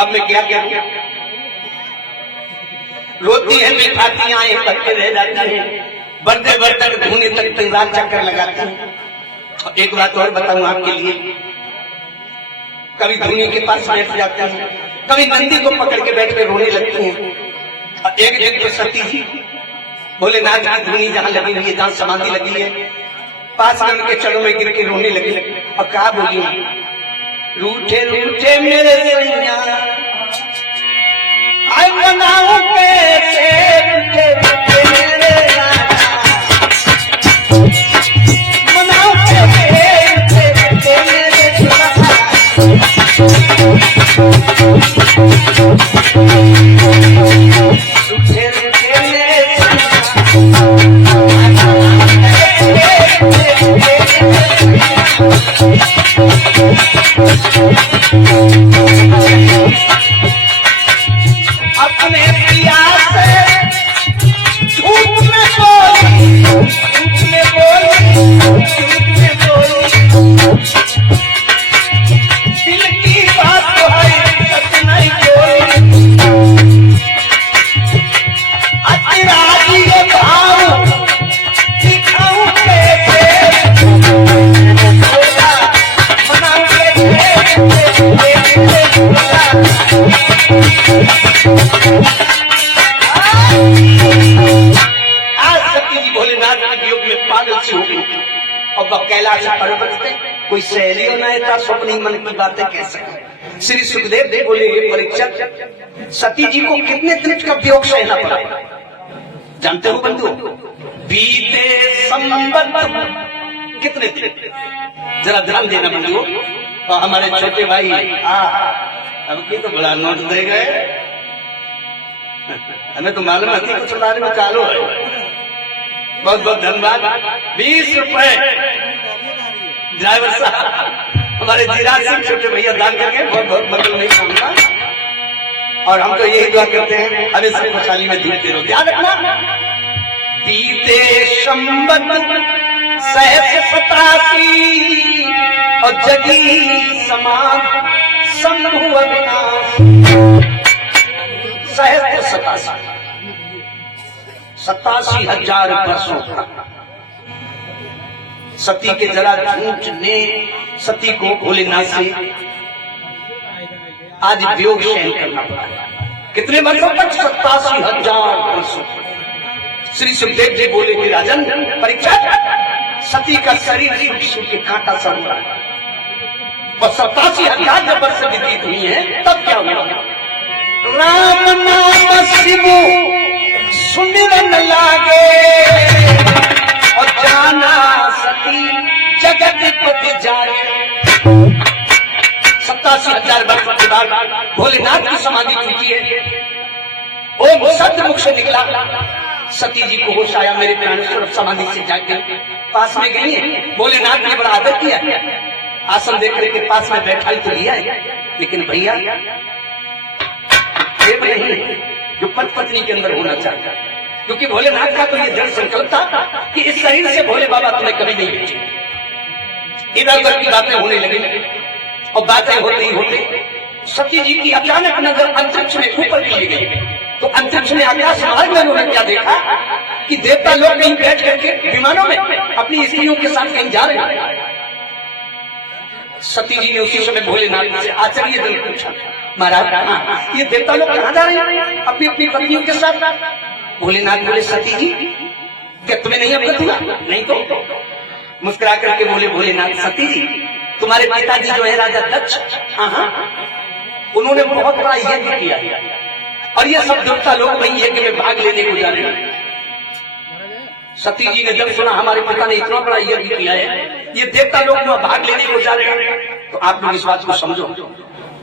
अब मैं क्या क्या रोती है मिठाती आए पत्ते रह जाते हैं, बढ़ते बढ़ते धुनी तक तैयार चक्कर लगाते हैं। एक बात और बताऊं आपके लिए, कभी धुनी के पास बैठ जाते हैं, कभी नंदी को पकड़ के बैठ के रोने लगते हैं। एक दिन तो सती जी भोलेनाथ की धुनी जहाँ लगी हुई है, जहाँ समाधि लगी है, पास में उनके चरणों में गिर के रोने लगी। और कहा बोली, रूठे रूठे मेरे सैया आई बनाऊं कैसे, रूठे रूठे मेरे बनाऊं कैसे, रूठे रूठे मेरे रूठे रूठे अपने पिया से झूठ में बोली, झूठ में बोली, झूठ में बोली, दिल की बात तो है सच नहीं बोली। अतिराजी ये भाव दिखाऊं कैसे, मनाऊं आज सती जी भोलेनाथ के योग में पागल से हो गई। अब कैलाश पर्वत पे कोई सहेलियों ने था स्वप्न मन की बातें कह सके। श्री सुखदेव देव बोले, ये परीक्षक सती जी को कितने दिन का वियोग सहना पड़ा जानते हो बंधु? बीते संबंध कितने दिन, जरा ध्यान देना बंधु। और हमारे छोटे भाई अब की तो बड़ा नोट दे गए, हमें तो मालूम है कुछ लाने में चालू है। बहुत बहुत धन्यवाद। 20 रुपए ड्राइवर साहब हमारे धीराज सिंह छोटे भैया दान करके बहुत बहुत मतलब नहीं कहूंगा। और हम तो यही दुआ करते हैं हमें सब खुशहाली में जीते रहो। ध्यान रखना, बीते संबंध सहस्र 87 और जगी समान शंभु अविनाश। सहस्र 87,000 वर्षों का सती के जरा झूठ ने सती को भोलेनाथ से आज वियोग सहन करना पड़ा। कितने वर्षों तक? 87,000 वर्षों। श्री सुखदेव जी बोले कि राजन परीक्षा, सती का शरीर सूख के कांटा सा हुआ और 87,000 जब वर्ष व्यतीत हुई है तब क्या हुआ? राम नाम शिव सुमिरन लागे और जाना सती जगत पति जागे। 87,000 वर्षों के बाद भोलेनाथ की समाधि टूटी है। ओम सत्य मुख से निकला, सती जी को होश आया, मेरे प्राणेश्वर समाधि से जाके पास में गई है। भोलेनाथ ने बड़ा आदर किया, आसन देकर के पास में बैठा तो लिया है, लेकिन भैया प्रेम नहीं जो पति पत्नी के अंदर होना चाहिए, क्योंकि भोलेनाथ का तो ये दृढ़ संकल्प था कि इस शरीर से भोले बाबा तुम्हें कभी नहीं भेजे। इधर उधर की बातें होने लगी और बातें होते ही होते सती जी की अचानक नजर अंतरिक्ष में ऊपर की गई। तो अंतरिक्ष में आकाश मार्ग में उन्होंने क्या देखा कि देवता लोग कहीं बैठ करके विमानों में अपनी स्त्रियों के साथ कहीं जा रहे हैं। सती जी ने उसी समय भोलेनाथ से आश्चर्य जन पूछा, महाराज ये देवता लोग कहाँ जा रहे हैं अपनी अपनी पत्नियों के साथ? भोलेनाथ बोले, सती जी क्या तुम्हें नहीं अवगत हुआ? नहीं तो मुस्कुरा करके बोले भोलेनाथ, सती जी तुम्हारे पिताजी जो है राजा दक्ष, उन्होंने बहुत बड़ा यज्ञ किया और ये सब देवता लोग वही यज्ञ में भाग लेने को जा रहे हैं। सती जी ने जब सुना हमारे पिता ने इतना बड़ा यज्ञ किया है, ये देवता लोग वहां भाग लेने को जा रहे हैं, तो आप लोग इस बात को समझो।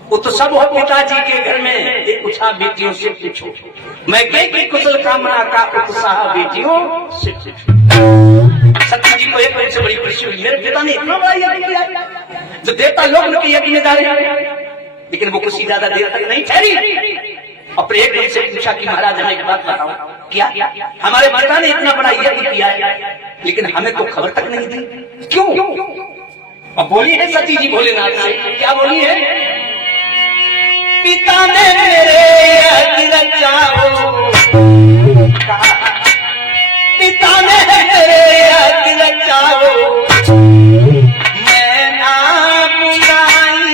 वो तो सब हो पिताजी के घर में एक उत्साह बेटियों से पूछो, मैं के कुशल कामना का उत्साह बेटियों से पूछो। सती जी को एक वजह से बड़ी खुशी हुई, मेरे पिता ने इतना बड़ा यज्ञ किया जो देवता लोग उनके यज्ञ में जा रहे हैं। लेकिन वो खुशी ज्यादा देर तक नहीं ठहरी। अपने एक दिन से पूछा कि महाराज हमें एक बात बताओ, क्या हमारे पिता ने इतना बड़ा यज्ञ किया है लेकिन हमें तो खबर तक नहीं दी, क्यों? अब बोली है सती जी भोलेनाथ से, क्या बोली है? पिता ने मेरे यज्ञ रचाओ, पिता ने मेरे यज्ञ रचाओ, मैं ना बुलाई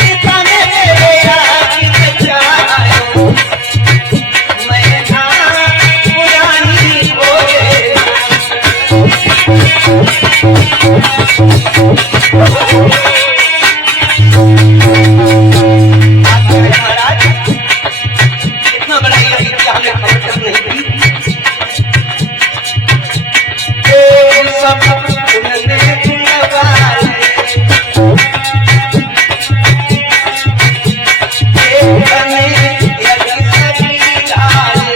पिता ने मेरे यज्ञ रचाओ, मैं ना बुलाई बोले। महाराज इतना बड़ा यज्ञ किया, हमें खबर तक नहीं दी। सब तुमने बुलवाए, देखने यज्ञ सभी आए,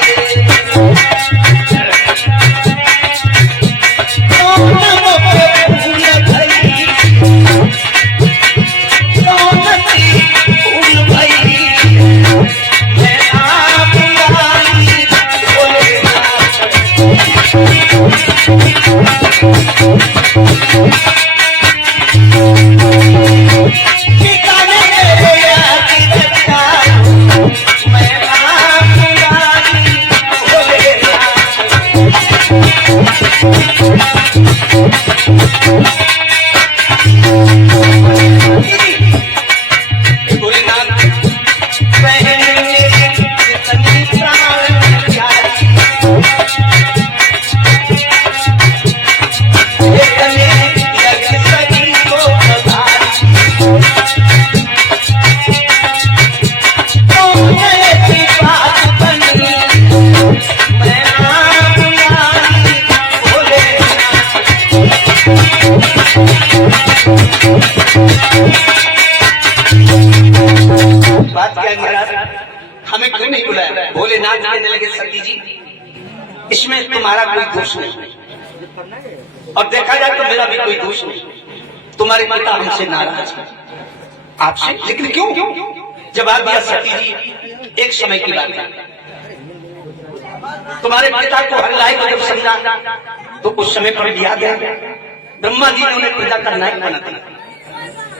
बात क्या है महाराज, हमें क्यों नहीं बुलाया? भोलेनाथ कहने लगे, सती जी इसमें तुम्हारा कोई दोष नहीं और देखा जाए तो मेरा भी कोई दोष नहीं। तुम्हारे पिता हमसे नाराज है, आपसे, लेकिन क्यों? जवाब दिया सती जी, एक समय की बात है, तुम्हारे पिता को हर लायक जब समझा तो उस समय पर याद है ब्रह्मा जी ने उन्हें प्रजा का नायक बना दिया,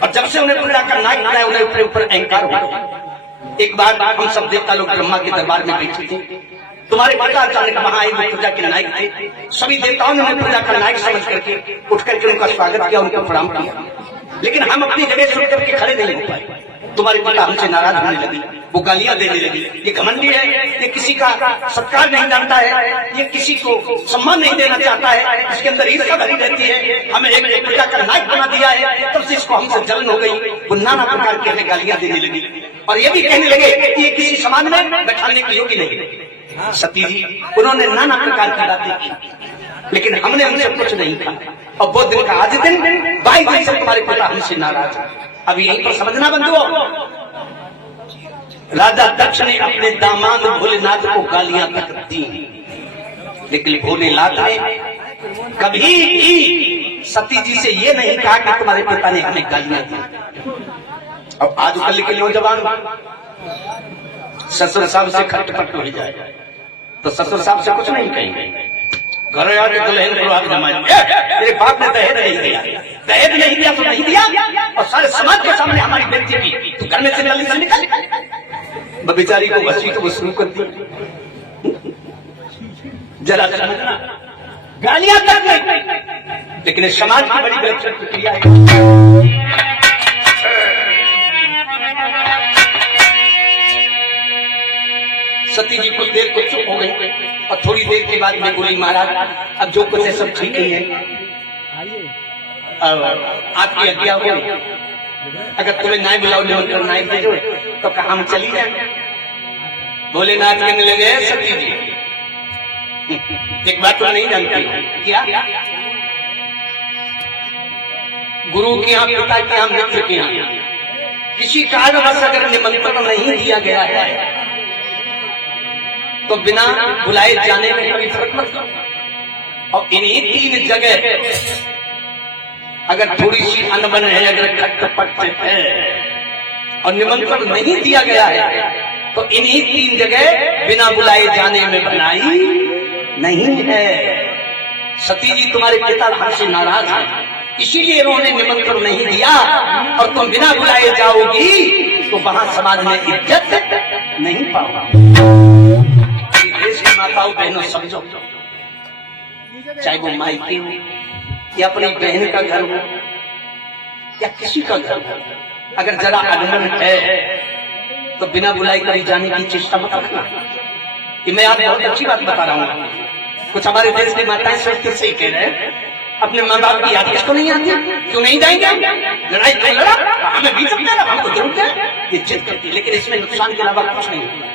और जब से उन्हें प्रजा का नायक बनाया उन्हें अपने ऊपर अहंकार हुआ। एक बार हम सब देवता लोग ब्रह्मा के दरबार में बैठे थे, तुम्हारे पिता अचानक वहां आए, वो प्रजा के नायक थे। सभी देवताओं ने उन्हें प्रजा का नायक समझ करके उठ करके उनका स्वागत किया, उनको प्रणाम किया, लेकिन हम अपनी जगह सुन करके खड़े नहीं हो पाए। तुम्हारे पिता हमसे नाराज होने लगे, वो गालियां देने लगी, ये घमंडी है, ये किसी का सत्कार नहीं जानता है, ये किसी को सम्मान नहीं देना चाहता है, इसके अंदर ईर्ष्या भरी रहती है, हमें एक प्रजा का नायक बना दिया है। तब से इसको हमसे जलन हो गई, वो नाना प्रकार की हमें गालियां देने लगी, और ये भी कहने लगे कि ये किसी समाज में बैठाने की योग्य नहीं। सती जी उन्होंने नाना प्रकार की बातें की, लेकिन हमने उनसे कुछ नहीं कहा, और वो दिन का आज दिन 22 दिन से तुम्हारे पिता हमसे नाराज है। अभी यहीं पर समझना बंधुओं, राजा दक्ष ने अपने दामाद भोलेनाथ को गालियां तक दी, लेकिन भोलेनाथ ने कभी भी सती जी से ये नहीं कहा कि तुम्हारे पिता ने हमें गालियां दी। अब आजकल के नौजवान ससुर साहब से खटपट हो जाए तो ससुर साहब से कुछ नहीं कहेंगे, घर आके दुल्हन को हाथ जमाए, तेरे बाप ने दहेज नहीं दिया, दहेज नहीं दिया तो नहीं दिया, और सारे समाज के सामने हमारी बेइज्जती की, तू घर में से जल्दी से निकल। बेचारी को बसी तो वो शुरू कर दी, जरा समझना, गालियां तक नहीं, लेकिन समाज की बड़ी गलत प्रक्रिया है। सती जी कुछ देर को चुप हो गई, और थोड़ी देर के बाद में बोली, महाराज अब जो कुछ है सब ठीक ही है, आपकी आज्ञा हो, अगर तुम्हें नाय बुलाओ लेकर नाय भेजो तो कहा हम चली जाए। भोलेनाथ कहने लगे, सती जी एक बात तो नहीं जानती, क्या? गुरु के यहाँ, पिता के यहाँ, मित्र के यहाँ किसी कारणवश अगर निमंत्रण नहीं दिया गया है तो बिना बुलाए जाने में कोई फर्क मत करो, और इन्हीं 3 जगह अगर थोड़ी सी अनबन है, अगर खटपट है और निमंत्रण नहीं दिया गया है तो इन्हीं 3 जगह बिना बुलाए जाने में बनाई नहीं है। सती जी तुम्हारे पिता हमसे नाराज हैं, इसीलिए उन्होंने निमंत्रण नहीं दिया, और तुम बिना बुलाए जाओगी तो वहां समाज में इज्जत नहीं पाओगी। देश की माताओं बहनों समझो, चाहे वो मायके हो या अपनी बहन का घर हो या किसी का घर हो, अगर जरा अनबन है तो बिना बुलाए कहीं जाने की चेष्टा मत रखना। कि मैं आप बहुत अच्छी बात बता रहा हूँ, कुछ हमारे देश की माताएं सोचते से ही कह रहे हैं, अपने माँ बाप की याद किसको नहीं आती, क्यों नहीं जाएंगे, लड़ाई क्यों लड़ा, हमें बीच में हमको जरूरत है, ये जिद करती है, लेकिन इसमें नुकसान के अलावा कुछ नहीं।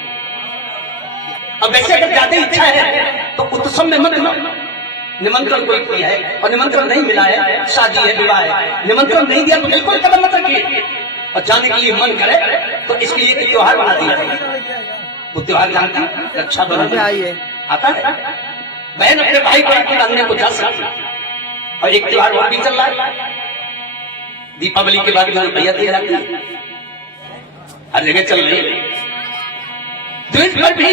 अब वैसे अगर ज्यादा इच्छा है तो उत्सव में मत लो, निमंत्रण कोई किया है और निमंत्रण नहीं मिला है, शादी है, विवाह है, निमंत्रण नहीं दिया तो बिल्कुल कदम मत रखिए, और जाने के लिए मन करे तो इसके लिए एक त्योहार बना दिया है। वो त्योहार जानते हैं, रक्षाबंधन आता है, बहन अपने भाई को राखी बांधने को जा सकती है, और एक त्योहार और भी चल रहा है, दीपावली के बाद जो भैया दिया जाती है, हर जगह चल रही है। द्विज पर भी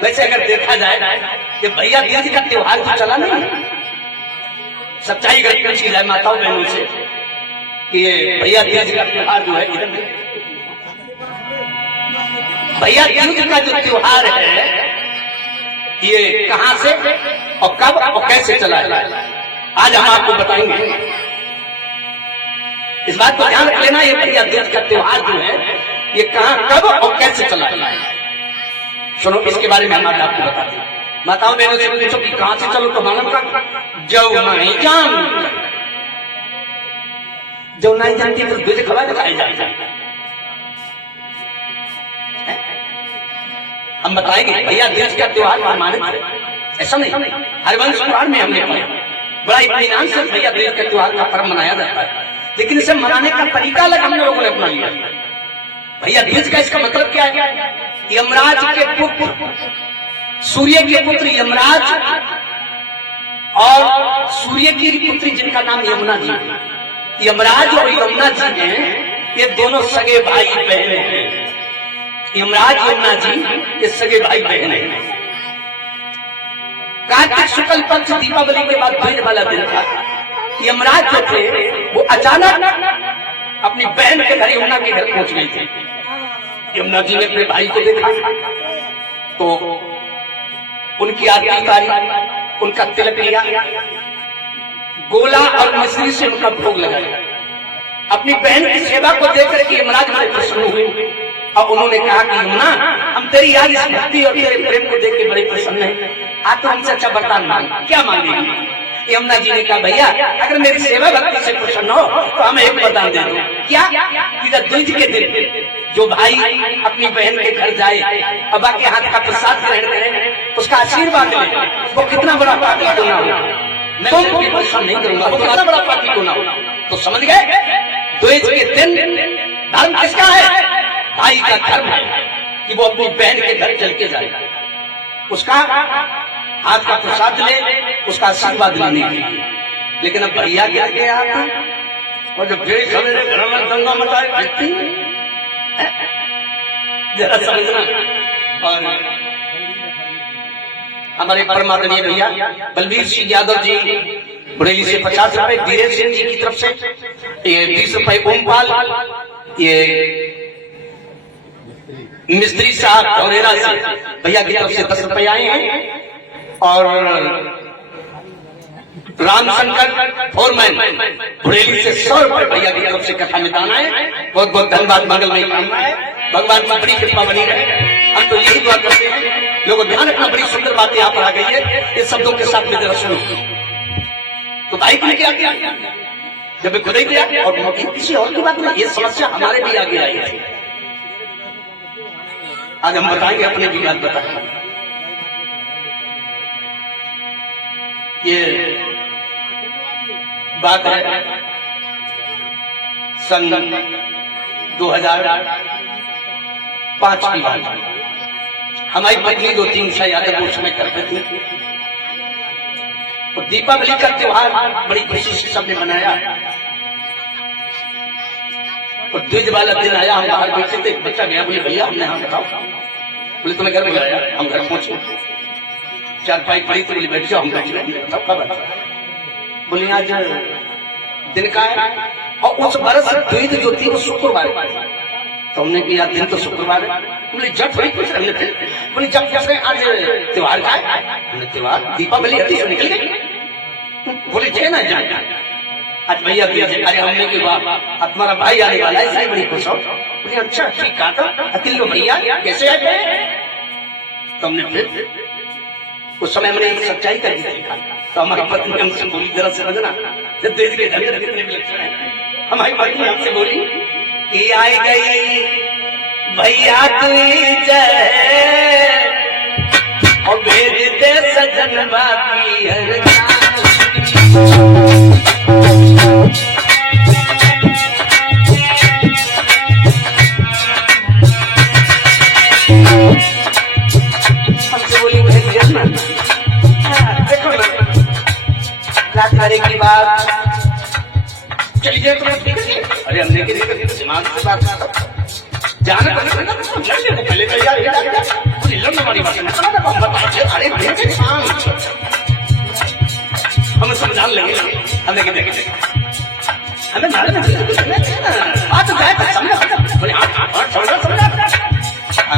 वैसे अगर देखा जाए कि भैया तीज का त्योहार तो चला नहीं, सच्चाई गरीब पूछी जाए माताओं बहनों से कि ये भैया तीज का त्योहार जो है, इधर भैया तीज का जो त्योहार है ये कहां से और कब और कैसे चला है, आज हम आपको बताएंगे। इस बात को ध्यान रख लेना, ये भैया तीज का त्योहार जो है ये कहां, कब और कैसे चला है। सुनो, इसके बारे में हम आज आपको बताते हैं। माताओं बहनों से पूछो कि कहां से चलो तो मालूम का जो नहीं जान, जो नहीं जानती तो दूध खवा दिखाई जाए। हम बताएंगे भैया तीज का त्योहार हमारे ऐसा नहीं, हरिवंश पुराण में हमने पढ़ा, बड़ा इत्मीनान से भैया तीज के त्योहार का पर्व मनाया जाता है, लेकिन इसे मनाने का तरीका अलग हम लोगों ने अपना लिया। भैया तीज का इसका मतलब क्या है? यमराज के पुत्र, सूर्य के पुत्र यमराज और सूर्य की पुत्री जिनका नाम यमुना जी, यमराज और यमुना जी ने ये दोनों सगे भाई बहन हैं। यमराज यमुना जी ये सगे भाई बहन हैं। कार्तिक शुक्ल पक्ष दीपावली के बाद द्विज वाला दिन था। यमराज जो थे वो अचानक अपनी बहन के घर यमुना के घर पहुंच गए थे। यमुना जी ने अपने भाई को देखा तो उनकी आरती उतारी, उनका तिलक लिया, गोला और मिश्री से उनका भोग लगाया। अपनी बहन की सेवा को देखकर के यमराज बड़े प्रसन्न हुए और उन्होंने कहा कि यमुना, हम तेरी याद इस भक्ति और तेरे प्रेम को देख के बड़े प्रसन्न हैं। आज तो हमसे अच्छा वरदान मांग, क्या मांगेगी? यमुना जी ने कहा भैया अगर मेरी सेवा भक्ति से प्रसन्न हो तो हमें एक वरदान दे दो। क्या? कि द्विज के दिन जो भाई अपनी बहन के घर जाए, अबा के हाथ का प्रसाद ग्रहण करे, उसका आशीर्वाद ले, वो कितना बड़ा पापी क्यों ना हो, मैं तुम भी प्रसन्न नहीं करूंगा, वो कितना बड़ा पापी क्यों ना हो। तो समझ गए द्विज के दिन धर्म किसका है? भाई का धर्म है कि वो अपनी बहन के घर चल के जाए, उसका हाथ का प्रसाद ले, उसका आशीर्वाद लेने के लिए। लेकिन अब भैया क्या गया था और जब फिर सवेरे घर में दंगा मचाए व्यक्ति, जरा समझना। और हमारे परमात्मा भैया बलबीर सिंह यादव जी बरेली से 50 रुपए, धीरेज सिंह जी की तरफ से ये 20 रुपए, ओमपाल ये मिस्त्री साहब धौरेरा से भैया की तरफ से 10 रुपए आए हैं। और रामशंकर फोरमैन बरेली से 100 रुपए भैया की तरफ से कथा में दान आए। बहुत बहुत धन्यवाद। मंगलमय कामना है, भगवान की बड़ी कृपा बनी रहे। हम तो यही दुआ करते हैं। लोगों ध्यान रखना, बड़ी सुंदर बात यहाँ पर आ गई है। ये शब्दों के साथ में जरा सुनो। तो भाई ने क्या किया? जब खुद ही किया और किसी और की बात नहीं, ये समस्या हमारे भी आगे आई है। आज हम बताएंगे, अपने भी बात बताएंगे। ये बात है सन 2005 की बात है। हमारी पत्नी 2-3 साल यादें वो समय करते थे और दीपावली का त्योहार बड़ी खुशी से सबने मनाया। और द्विज वाला दिन आया, हम बाहर बैठे थे, बच्चा गया, बोले भैया हमने हाँ बताओ। बोले तुम्हें घर में गया? हम घर पहुंचे, 4 पाई पड़ी तो बोले बैठ जाओ, हम बैठ गए। बताओ कब? बोले आज दिन का है और उस बरस द्विज जो थी वो शुक्रवार। तो हमने किया दिन तो शुक्रवार है। बोले जब थोड़ी कुछ हमने फिर बोले जब कैसे आज त्योहार का है? हमने त्योहार दीपावली आती है निकल गई। बोले जय ना जाए आज भैया दिया अरे हमने की बात अब तुम्हारा भाई आने वाला है, इसलिए बड़ी खुश हो। बोले अच्छा ठीक कहा था अकेले भैया कैसे आ गए? तो हमने फिर उस समय हमने एक सच्चाई कर दी। तो हमारी पत्नी हमसे बोली जरा समझना, जब देश के झंडे कितने विलक्षण है। हमारी पत्नी हमसे बोली कि आई गई भैया तुझ और भेज दे सजन बाकी हमसे बोली भेज ना। देखो ना रात भरे की बात चलिए तो अरे हमने के दिमाग से बात जाना पहले हमारी बात अरे हम समझाने लगे हमने हमें बात जाए तो समझा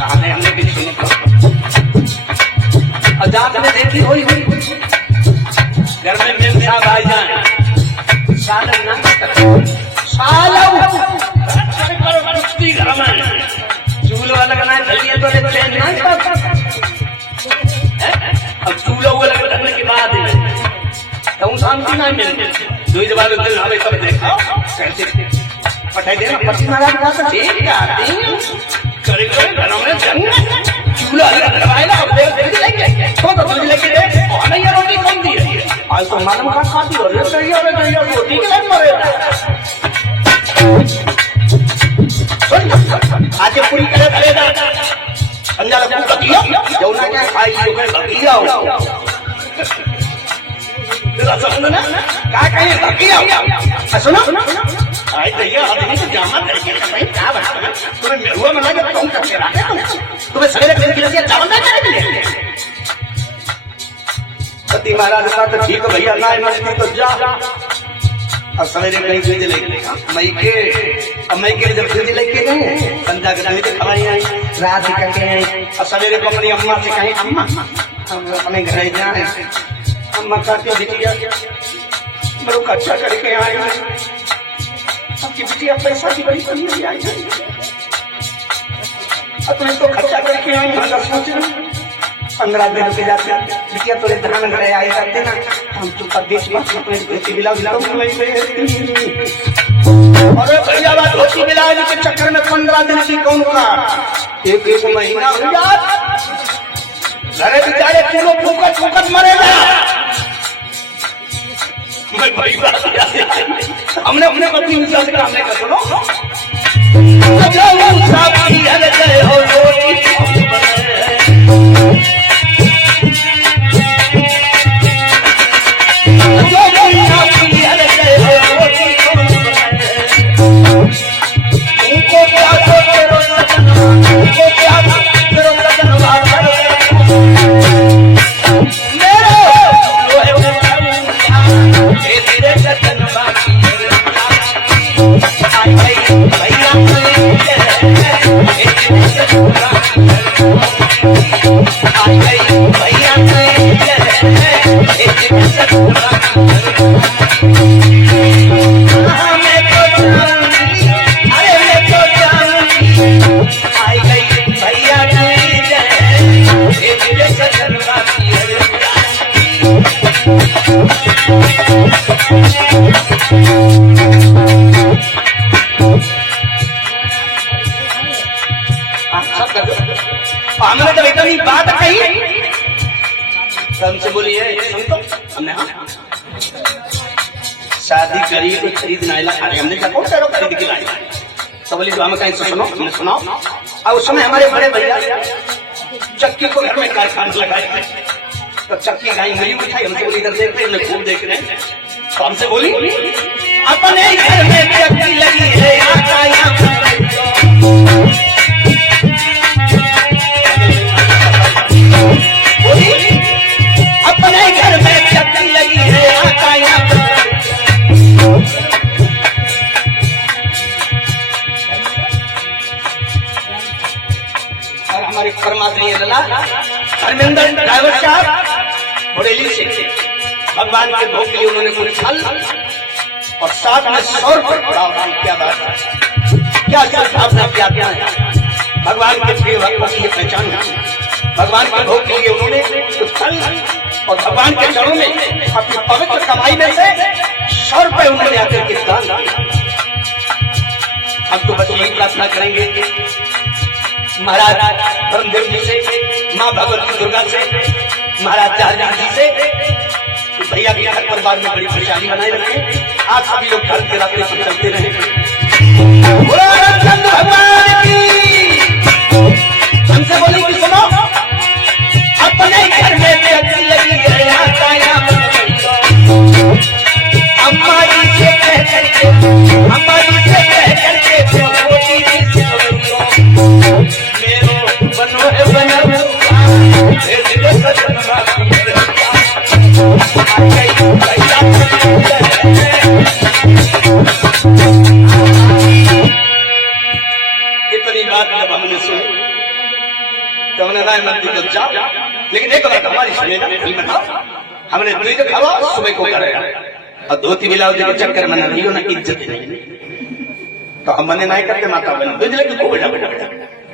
हमने भी सुनो और जहाँ मैंने देखी हुई घर में मेरे साहब आ जाए चूल्हा वाला बनाए चलिए तो चेंज नहीं करता। अब चूल्हा वाला बनाने के बाद तो शांति नहीं मिलती। दो जबान दिन हमें तब देखा कैसे पटाई देना पति महाराज का ठीक करे करे घरों में चूल्हा लगाएगा अब देख लेंगे छोटा दूध लेके दे और नहीं रोटी कौन दी है आज तो मालूम का खाती हो रही है रोटी के लिए मरे आज पूरी करे करेगा अंजा लगू बकिया जौना क्या खाई जो करे बकिया हो जरा समझना क्या कहे बकिया सुनो भाई भैया आदमी को जामा करके भाई क्या बता तुम्हें मेरुआ बना के कौन करके रखे तुम्हें सवेरे कहीं के लिए चावल ना करे के पति महाराज का तो ठीक है भैया ना मस्ती तो जा और सवेरे कहीं दूध लेके मई के जब दूध लेके गए संध्या के टाइम पे खवाई आई रात करके आई और सवेरे को अपनी अम्मा से कहीं अम्मा हम अपने घर जाए अम्मा कहती बिटिया मेरे को अच्छा करके आए आपकी बिटिया पैसा की बड़ी कमी आई अपने तो खर्चा करके आई मैं सोच रहा 15 दिन के जाते बिटिया तोरे धान घरे आई जाते ना हम तो प्रदेश में अपने धोती ब्लाउज अरे भैया बात धोती ब्लाउज के चक्कर में 15 दिन की कौन का एक महीना हो जाए घरे बेचारे तीनों फूकत मरेगा मैं भाई हमने अपनी ऊंचा से काम नहीं कर सुनो हमने जब इतनी बात कही हमसे बोलिए सुन तो हमने शादी करी कोई खरीद ना हमने क्या कौन तेरो खरीद के लाई तो बोली जो हमें कहीं सुनो हमने सुनाओ और उस समय हमारे बड़े भैया चक्की को घर में कारखाना लगाए तो चक्की गाई नहीं उठाई हमसे बोली इधर देख रहे खूब देख रहे हैं तो हमसे बोली अपने घर में चक्की लगी है अपने घर में चक्की लगी है और हमारे परमात्मा लला धर्मेंद्र ड्राइवर साहब बरेली से भगवान के भोग के लिए उन्होंने कुछ फल और साथ में 100 रुपये क्या बात है क्या भावना क्या क्या है भगवान के प्रिय भक्तों की ये पहचान है भगवान के भोग के लिए उन्होंने कुछ फल और भगवान के चरणों में अपनी पवित्र कमाई में से 100 रुपये उन्होंने आकर के दान हम तो बस यही प्रार्थना करेंगे महाराज धर्मदेव जी से माँ भगवती दुर्गा से महाराज जहाजान जी से भैया के घर परिवार में बड़ी खुशहाली बनाए रखे आप सभी लोग घर के रास्ते पर चलते रहे भगवान की हमसे बोली कि सुनो अपने घर में चक्की लगी है अम्मा जी से कह करके मेरो बनो है बनो इतनी बात जब हमने सुनी तो हमने राय मंदिर को जाओ लेकिन एक बात हमारी सुने ना हमने दूध खावा सुबह को करे और धोती ब्लाउज के चक्कर में ना ना इज्जत नहीं तो हम मने नहीं करते माता बहन दूध लेके को बेटा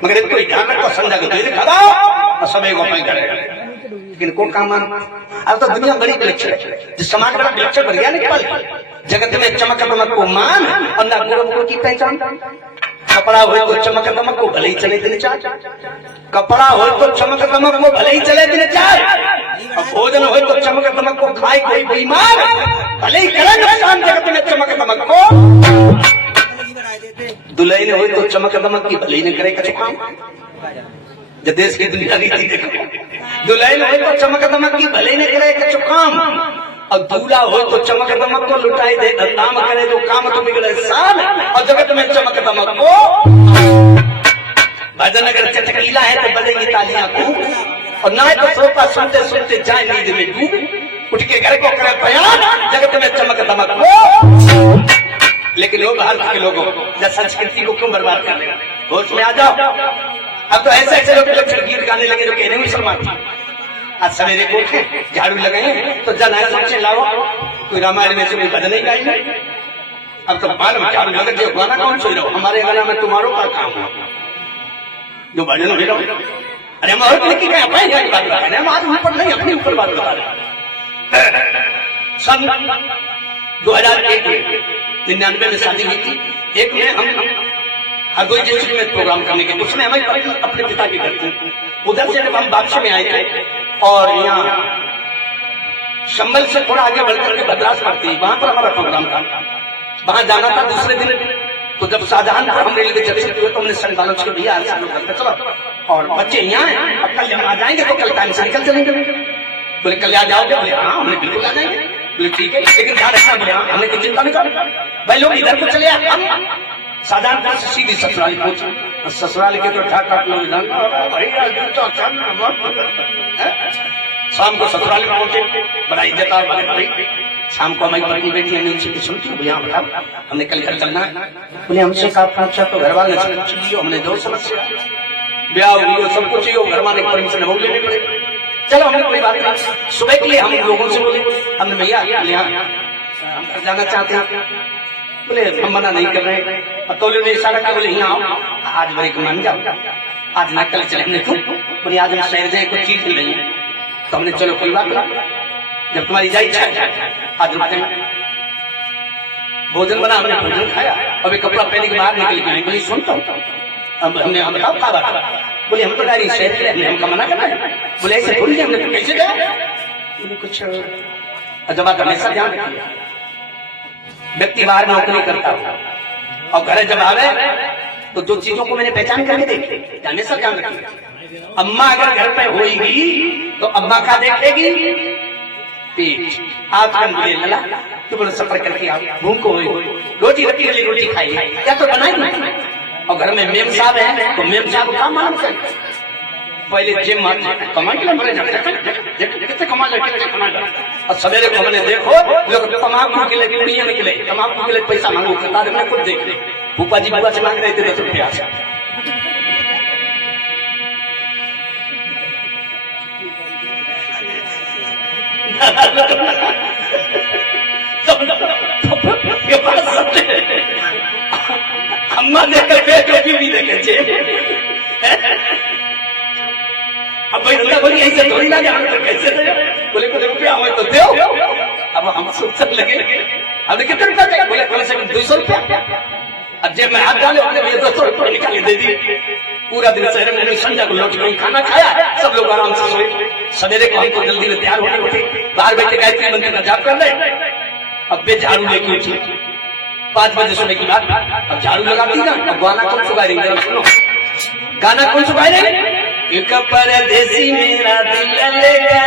मगर कोई ढाकर को समझा के दूध खावा और सुबह को पे करे लेकिन को काम अब तो दुनिया बड़ी विलक्षण है जिस समाज का विलक्षण वैज्ञानिक पल जगत में चमक दमक को मान और ना गुण की पहचान कपड़ा हो तो चमक दमक को भले ही चले दिन चार कपड़ा हो तो चमक दमक को भले ही चले दिन चार और भोजन हो तो चमक दमक को खाए कोई बीमार भले ही करे नुकसान जगत में चमक दमक को दुल्हन हो तो चमक दमक की भले ही न करे कछु काम जब देश की दुनिया रीति देखो दुल्हन हो तो चमक दमक की भले ही न करे कछु काम और दूल्हा हो तो चमक दमक को लुटाई दे, काम करे तो काम तो बिगड़े साल, और जगत में चमक दमक को भजन अगर चटकीला है तो बजेगी तालियां खूब, और ना है तो सोफा सुनते सुनते जाए नींद में डूब, उठ के घर को करे बयान, जगत में चमक दमक को। लेकिन लोग भारत के लोगों जब संस्कृति को क्यों बर्बाद कर देगा, होश में आ जाओ। अब तो ऐसे ऐसे लोग गीत गाने लगे जो कहने मुसलमान थी। आज सवेरे को झाड़ू लगाए तो जन आया सोचे लाओ कोई रामायण में से कोई भजन नहीं गाएंगे। अब तो बाल में झाड़ू लगे जो गाना कौन सुन रहा हो, हमारे गाना में तुम्हारो का काम है जो भजन हो रहा। अरे हम और लेके गए अपने बात बता रहे हैं, हम आज ऊपर नहीं अपने ऊपर बात बता रहे हैं। सन 2099 में शादी हुई थी। एक में हम हरदोई डिस्ट्रिक्ट में प्रोग्राम करने के, उसमें हमें अपने पिता की घर थी। उधर से जब हम वापसी में आए थे और यहाँ शंबल से थोड़ा आगे बढ़कर के बदरास पड़ती, वहां पर हमारा प्रोग्राम था। वहां जाना था दूसरे दिन। तो जब शाहजहानपुर हम रेलवे जंक्शन हुए तो हमने संगालों से भैया चलो और बच्चे यहाँ हैं, अब कल हम आ जाएंगे तो कल टाइम से निकल चलेंगे। बोले कल आ जाओगे? बोले हाँ, हमने बिल्कुल आ जाएंगे। बोले ठीक है, लेकिन ध्यान रखना। बोले हाँ, हमने चिंता नहीं कर भाई, लोग इधर को चले आए। शाहजहानपुर से सीधी ससुराल पहुंचे। ससुराल के तो ठाक लोग शाम को ससुराल में पहुंचे, बड़ा इज्जत और भाई। शाम को हमारी पत्नी बैठी, हमने उनसे सुनती हूँ भैया बताओ हमने कल घर चलना है। बोले हमसे कहा पूछा तो घर वाले से हमने दो समस्या, ब्याह हुई सब कुछ ही, घर वाले परमिशन हो लेने पड़े। चलो हमने कोई बात नहीं। सुबह के लिए हम लोगों से बोले, हमने भैया हम घर जाना चाहते हैं। बोले हम मना नहीं कर रहे। और तो ने इशारा किया, बोले यहाँ आओ, आज बड़े मान जाओ, आज ना कल चले। हमने क्यों? बोले आज हम शहर जाए कुछ चीज नहीं है। तो हमने चलो कोई बात नहीं, जब तुम्हारी जाए आज रुकते भोजन बना, हमने भोजन खाया। अभी कपड़ा पहने के बाहर निकल गए। बोली सुनता हूँ हमने हम बताओ क्या बात? बोले हम तो डायरी शहर के लिए हमका मना करना है। बोले ऐसे भूल हमने तो कैसे गया? बोले कुछ जब आप हमेशा ध्यान रखिए, व्यक्ति बाहर नौकरी करता हो और घर जब आवे तो जो चीजों को मैंने पहचान करके देखी, हमेशा ध्यान रखिए। अम्मा अगर घर पे होगी तो अम्मा का देखेगी पेट, आप लला तो बोलो सफर करके आओ, भूख को रोटी रखी गली रोटी खाइए, क्या तो बनाई। और घर में मेम साहब है तो मेम साहब का मालूम कर पहले जिम कमाई के लिए कमा और सवेरे को हमने देखो लोग तमाकू के लिए कुड़ियां निकले, तमाकू के लिए पैसा मांगो, कतार में खुद देख ले। भूपा जी बुआ से मांग रहे थे 10 रुपया। अम्मा देखकर बेटो भी देखे अब भाई बोली ऐसे थोड़ी ना जान कैसे बोले कुछ रुपया हो तो दो। अब हम सोचने लगे हमने कितने रुपया चाहिए? बोले कम से कम 200 रुपया। अब जब मैं हाथ डाले बोले भैया 200 रुपया निकाल दे दिए। पूरा दिन शहर में संध्या को लौट नहीं खाना खाया, सब लोग आराम से सोए। सवेरे को हमको जल्दी में तैयार होने उठे, बाहर बैठे गायत्री मंत्र का जाप कर ले। अब बे झाड़ू लेके उठी 5 बजे सुबह की बात। अब झाड़ू लगाती ना, अब गाना कौन सुगा रही? सुनो गाना कौन सुगा रही? एक परदेसी मेरा दिल ले गया,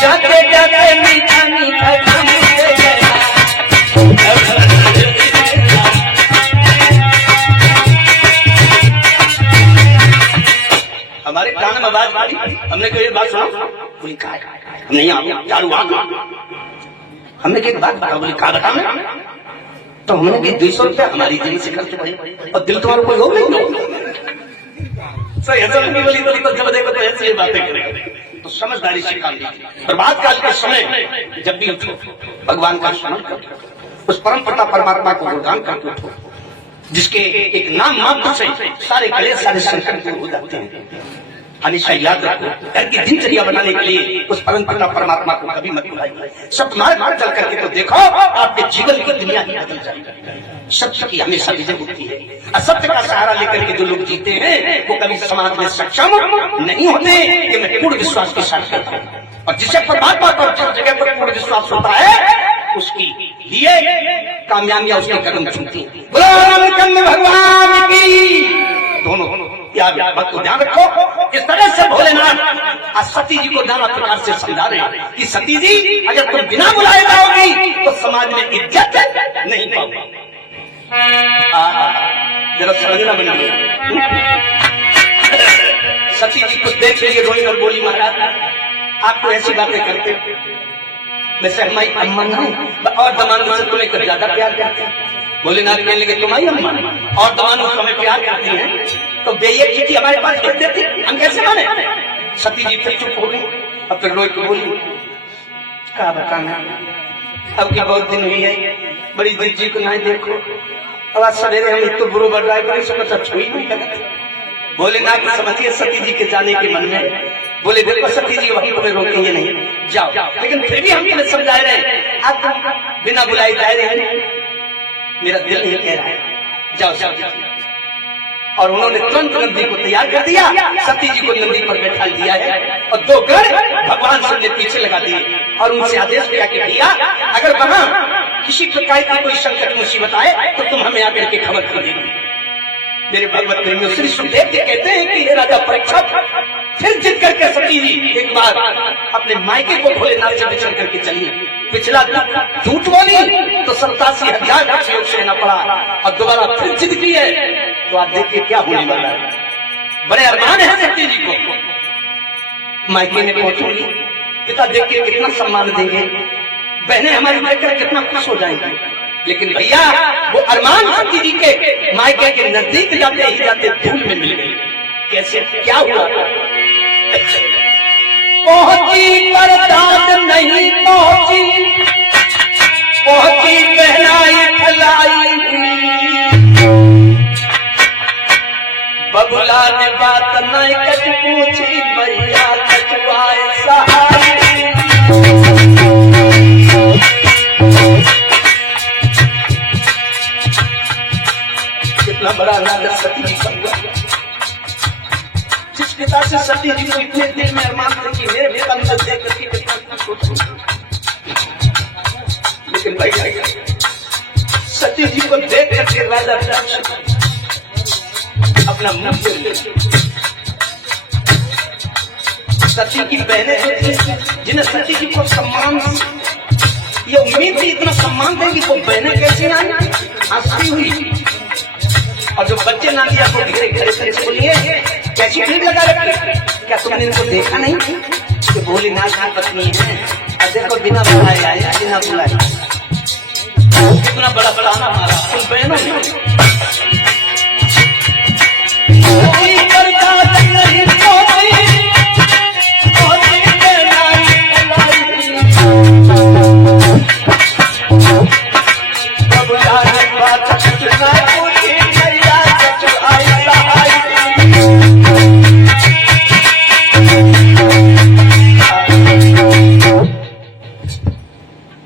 जाते जाते मीठा मीठा फूल ले गया। हमारे कान में आवाज आई, हमने कही बात सुना। बोली कहा हमने यहाँ झाड़ू आ, हमने कही बात बता। बोली कहा बता। तो हमने कही 200 रुपया हमारी जेब से खर्च हुए और दिल तुम्हारा कोई हो नहीं। ऐसा नहीं बोली तो जब देखो तो ऐसी बातें करेगा तो समझदारी से काम लीजिए। प्रभात काल के समय जब भी उठो भगवान का स्मरण करो, उस परम पिता परमात्मा को गुणगान करके उठो, जिसके एक नाम मात्र से सारे कलेश सारे संकट दूर हो जाते हैं। हमेशा याद रखो, घर की दिनचर्या बनाने के लिए उस परम पिता परमात्मा को कभी मत भुलाइए। सब मार्ग चल करके तो देखो आपके जीवन की दुनिया ही बदल जाएगी। सत्य की हमेशा विजय होती है। असत्य का सहारा लेकर के जो लोग जीते हैं वो कभी समाज में सक्षम नहीं होते। ये मैं पूर्ण विश्वास के साथ कहता हूँ। और जिसे परमात्मा पर जिस जगह पर पूर्ण विश्वास होता है उसकी लिए कामयाबियां उसके कदम चुनती हैं। भगवान की दोनों यार बात को ध्यान रखो। इस तरह से भोलेनाथ आज सती जी को नाना प्रकार से समझा रहे हैं कि सती जी अगर तुम बिना बुलाए जाओगी तो समाज में इज्जत नहीं पाओगी। जरा समझना बनिए। सती जी को देख लीजिए रोई और बोली महाराज आपको ऐसी बातें करते वैसे हमारी अम्मा ना और दमानों से तुम्हें कर ज्यादा प्यार करते हैं। भोलेनाथ कहने लगे तुम्हारी अम्मा और दमानों से हमें प्यार करती हैं तो बेये चिट्ठी हमारे पास भेज देती हम कैसे माने। सती जी फिर चुप हो गई और फिर रोई को बोली क्या बताना अब की बहुत दिन हुई है बड़ी दिल जी को नहीं देखो अब आज सवेरे हम एक तो बुरो बढ़ रहा है सब छुई नहीं लगा। भोलेनाथ समझिए सती जी के जाने के मन में बोले देखो सती जी वहीं तुम्हें रोकेंगे नहीं जाओ, लेकिन फिर भी हम तुम्हें समझा रहे हैं आप बिना बुलाए जा रहे हैं मेरा दिल नहीं कह रहा है जाओ जाओ। और उन्होंने तुरंत नंदी को तैयार कर दिया, सती जी को नंदी पर बैठा दिया है और 2 गण भगवान शिव ने पीछे लगा दिए और उनसे आदेश किया कि भैया अगर वहां किसी प्रकार की कोई संकट मुसीबत आए तो तुम हमें आकर के खबर कर देना। मेरे भगवत प्रेमियों श्री सुखदेव जी कहते हैं कि हे राजा परीक्षित फिर जिद करके सती जी एक बार अपने मायके को भोलेनाथ से बिछड़ करके चली। पिछला झूठ बोली तो 87,000 योग सहना पड़ा और दोबारा फिर जिद की है तो आप देखिए क्या होने वाला है। बड़े अरमान है सती जी को मायके में पहुंचूंगी पिता देखिए कितना सम्मान देंगे बहनें हमारी देखकर कितना खुश हो जाएंगी। लेकिन भैया वो अरमान सती जी के मायके के नजदीक जाते ही जाते धूल में मिल गई। कैसे क्या हुआ पहुंची पर दाद नहीं पहुंची पहनाई फैलाई बबुला ने बात नहीं कच पूछी भैया कचवाए सहाय। कितना बड़ा अनादर सती जी का हुआ। जिस पिता से सती जी को इतने दिल में अरमान थे कि मेरे पिता ने देख करके कितना सोच, लेकिन भाई सती जी को देख करके राजा अपना मुंह सती की बहनें जो थी जिन्हें सती जी को सम्मान ये उम्मीद थी इतना सम्मान देंगी वो बहनें कैसी आई हंसती हुई और जो बच्चे ना दिया को घेरे घेरे से बोलिए कैसी भीड़ लगा रखी क्या तुमने इनको देखा नहीं कि भोलेनाथ की पत्नी है और देखो बिना बुलाए आए बिना बुलाए कितना बड़ा बड़ाना मारा उन बहनों ने।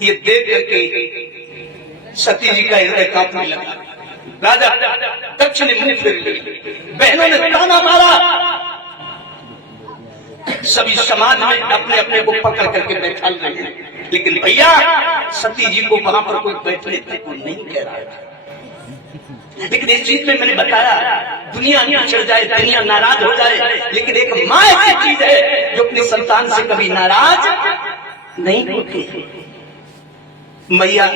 ये देख करके सती जी का हृदय कांपने लगा। राजा दक्ष ने मुंह फेर लिया, बहनों ने ताना मारा, सभी समाज में अपने अपने को पकड़ करके बैठा रहे हैं। लेकिन भैया सती जी को वहां पर कोई बैठने तक को नहीं कह रहा था। लेकिन इस चीज में मैंने बताया दुनिया पिछड़ जाए दुनिया नाराज हो जाए लेकिन एक माँ ऐसी चीज है जो अपने संतान से कभी नाराज नहीं होती। मैया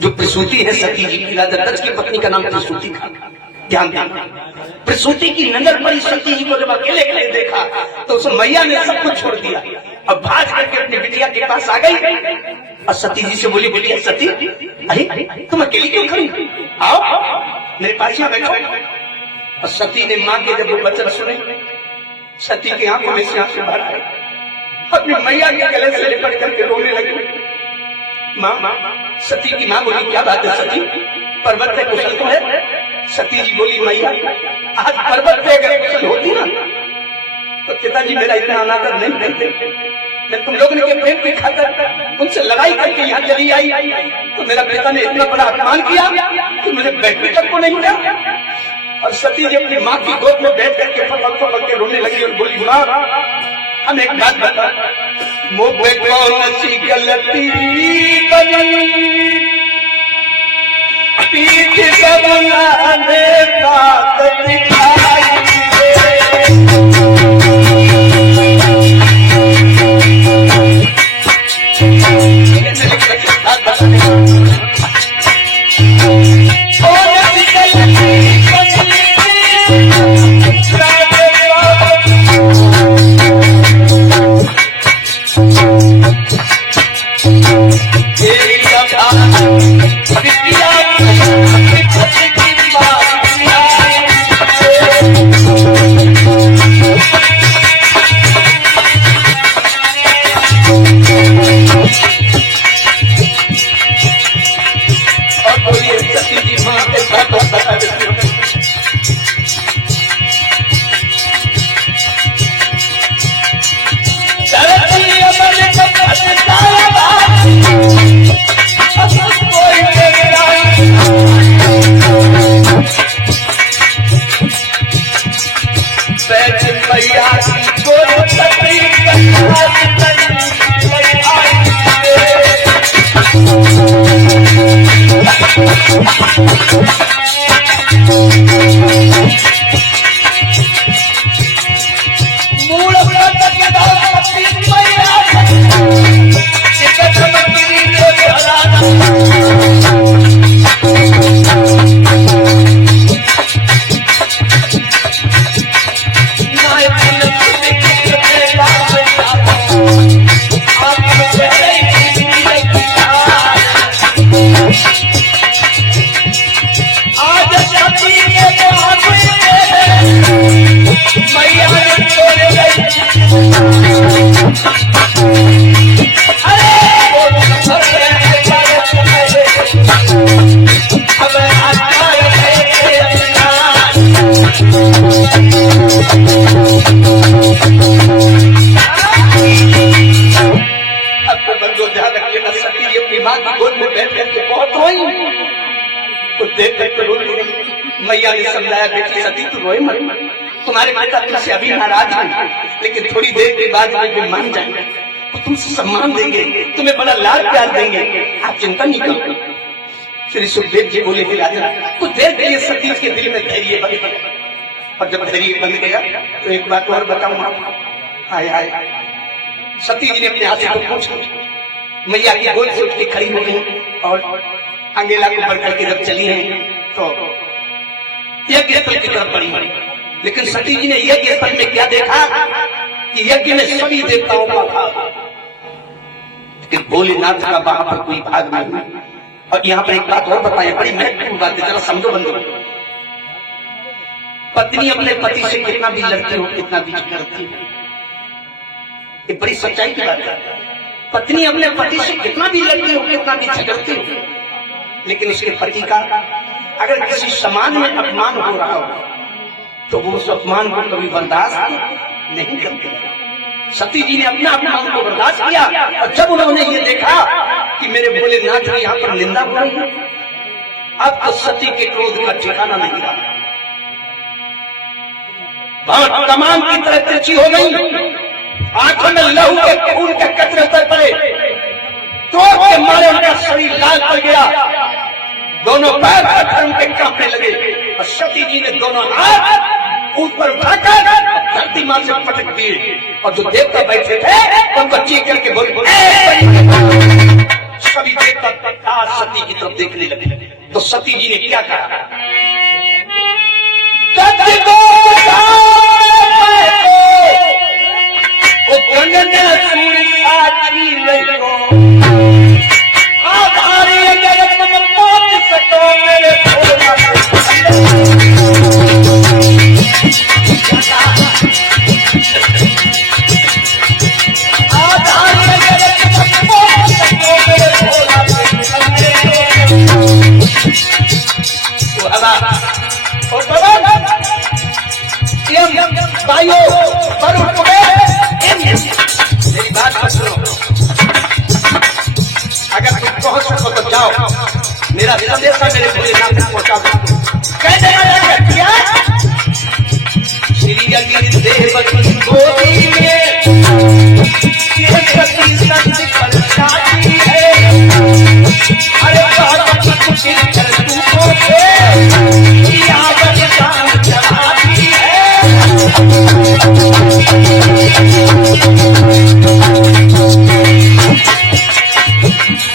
जो प्रसूति है सती जी की राजा दक्ष की पत्नी का नाम प्रसूति था। ध्यान देना प्रसूति की नजर पड़ी सती जी को जब अकेले अकेले देखा तो उस मैया ने सब कुछ छोड़ दिया अब भाग करके अपनी बिटिया के पास आ गई और सती जी से बोली बिटिया सती अरे तुम अकेली क्यों खड़ी आओ मेरे पास यहाँ बैठो। और सती ने माँ के जब वो वचन सुने सती की आंखों में से आंसू भर आए अपनी मैया के गले से लिपट करके रोने लगी। माँ सती की माँ बोली क्या बात है सती पर्वत पे कुशल तो है। सती जी बोली मैया आज पर्वत पे अगर कुशल होती ना तो पिताजी मेरा इतना अनादर नहीं करते। मैं तुम लोगों ने प्रेम की खाकर उनसे लड़ाई करके यहाँ चली आई तो मेरा पिता ने इतना बड़ा अपमान किया कि मुझे बैठने तक को नहीं मिला। और सती जी अपनी माँ की गोद में बैठ करके फटक के रोने लगी और बोली माँ हम एक बात बता मुझे कौन सी गलती पीठ बना दे बात दिखाई मैया की गोद सती मूल मैया ने समझाया बेटी सती तू रोए मत, तुम्हारे पिता तुमसे अभी नाराज हैं, लेकिन थोड़ी देर के बाद वे मान जाएंगे तो तुमसे सम्मान देंगे, तुम्हें बड़ा लाड प्यार देंगे, आप चिंता नहीं करो। श्री सुखदेव जी बोले कि राजा कुछ देर के लिए सती के दिल में धैर्य बन गया, और जब धैर्य बन गया तो एक बात और बताऊं आपको। हाय हाय सती जी ने अपने हाथ से पूछा, मैया की गोद से उठ के खड़ी हो गई और अंगेला को पकड़ करके जब चली हैं तो यज्ञ स्थल की तरफ बढ़ी, लेकिन सती जी ने यज्ञ स्थल में क्या देखा कि यज्ञ में सभी देवताओं का भाग, लेकिन भोलेनाथ का वहां पर कोई भाग नहीं। और यहाँ पर एक बात और बताए, बड़ी महत्वपूर्ण बात है, जरा समझो बंधु। पत्नी अपने पति से कितना भी लड़ती हो, कितना भी झगड़ती हो, ये बड़ी सच्चाई की बात है। पत्नी अपने पति से कितना भी लड़ती हो, कितना भी झगड़ती हो, लेकिन उसके पति का अगर किसी समाज में अपमान हो रहा हो तो वो उस अपमान को कभी बर्दाश्त नहीं करते। सती जी ने अपना अपमान को बर्दाश्त किया, और जब उन्होंने ये देखा कि मेरे भोलेनाथ की यहाँ पर निंदा हो रही है, अब तो सती के क्रोध का ठिकाना नहीं रहा, बहुत तमाम की तरह तिरछी हो गई, आंखों में लहू के खून के कतरे उतर पड़े, क्रोध के मारे उनका शरीर लाल पड़ गया, दोनों पैर पत्थर उनके कांपने लगे, और सती जी ने दोनों हाथ ऊपर उठाकर धरती मां से पटक दिए, और जो देवता बैठे थे उनको चीख करके बोले, सभी देवता सती की तरफ देखने लगे। तो सती जी ने क्या कहा, मेरी बात सुनो, अगर तुम पहुंच सको तो जाओ, मेरा संदेशा मेरे भोलेनाथ तक पहुंचा दो। कह देना श्री अग्नि देव की गोदी में ये सती सती परछाई है, अरे बहुत मुश्किल कर तुमको या बलिदान चढ़ाती है।